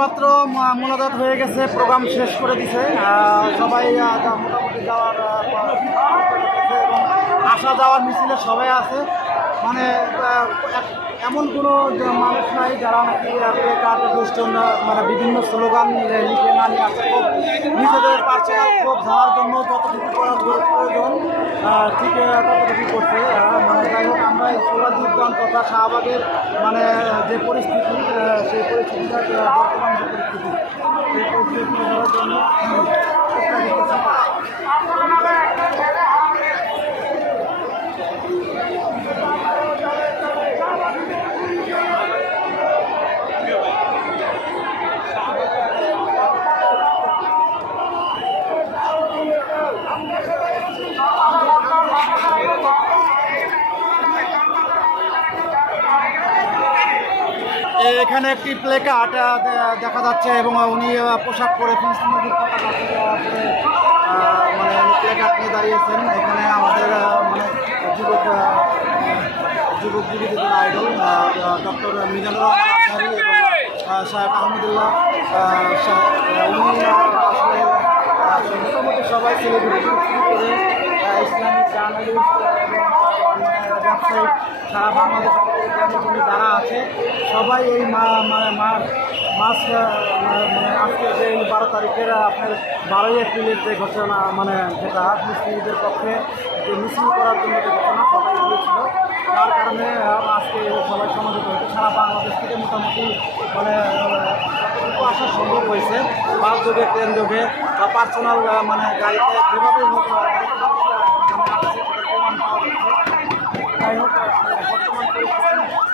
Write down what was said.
এইমাত্র মোনাজাত হয়ে গেছে, প্রোগ্রাম শেষ করে দিছে। সবাই মোটামুটি যাওয়ার এবং আসা যাওয়ার মিছিলে সবাই আছে। মানে এমন কোনো মানুষ নাই যারা নাকি মানে বিভিন্ন স্লোগান লিখে না নিয়ে আসে। নিজেদের পার্সোনাল ক্ষোভ ঝাড়ার জন্য যতটুকু করার প্রয়োজন ঠিক ততটুকু করছে। মানে যাই হোক, আমরা শিবাজি উদ্যান তথা শাহবাগের মানে যে পরিস্থিতি, সেই পরিস্থিতিটার বর্তমান যে পরিস্থিতি, সেই পরিস্থিতি তুলে ধরার জন্য চেষ্টা করতেছি। এখানে একটি প্লে কার্ড দেখা যাচ্ছে এবং উনি পোশাক পরে ফিলিস্তিনের পতাকা মানে প্লে কার্ড নিয়ে দাঁড়িয়েছেন। এখানে আমাদের মানে যুবক যুবতীদের আইডল ডক্টর মিজানুর রহমান আজহারি এবং শাহেখ আহমদুল্লাহ উনি আসলে মোটামুটি সবাই সেলিব্রিটি করে ইসলামিক জার্নালিস্ট ব্যবসায়িক সারা বাংলাদেশ যারা আছে সবাই এই মাস আজকে যে 12 তারিখের আপনার 12ই এপ্রিলের যে ঘোষণা, মানে যেটা মুসলিমদের পক্ষে যে মিছিল করার জন্য যে ঘোষণা সবাই দিয়েছিল, যার কারণে আজকে সবাই সমাবেত হয়েছে। সারা বাংলাদেশ থেকে মোটামুটি মানে আসা সম্ভব হয়েছে, বাস যোগে, ট্রেন যোগে বা পার্সোনাল মানে গাড়িতে যেভাবেই হোক প্রমাণ পাওয়া যাচ্ছে। যাই হোক, বর্তমান পরিস্থিতি